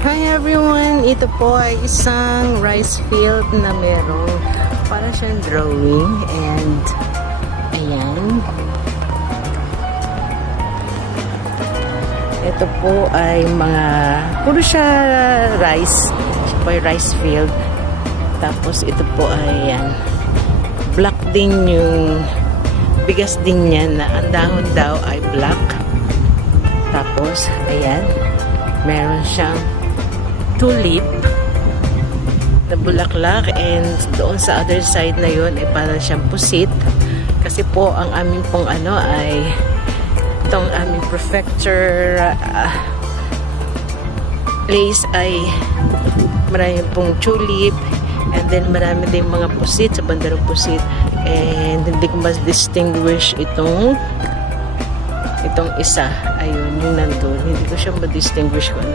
Hi everyone! Ito po ay isang rice field na merong para siyang drawing and ayan. Ito po ay mga puro siya rice. Ito po ay rice field. Tapos ito po ay ayan. Black din yung bigas din niya na ang dahon daw ay black. Tapos ayan. Meron siyang tulip na bulaklak and doon sa other side na yun ay parang siyang pusit kasi po ang aming pong ano ay itong aming prefecture place ay marami pong tulip and then marami din mga pusit sa bandarong pusit and hindi ko mas distinguish itong isa ayun yung nandun hindi ko siya ma-distinguish kung ano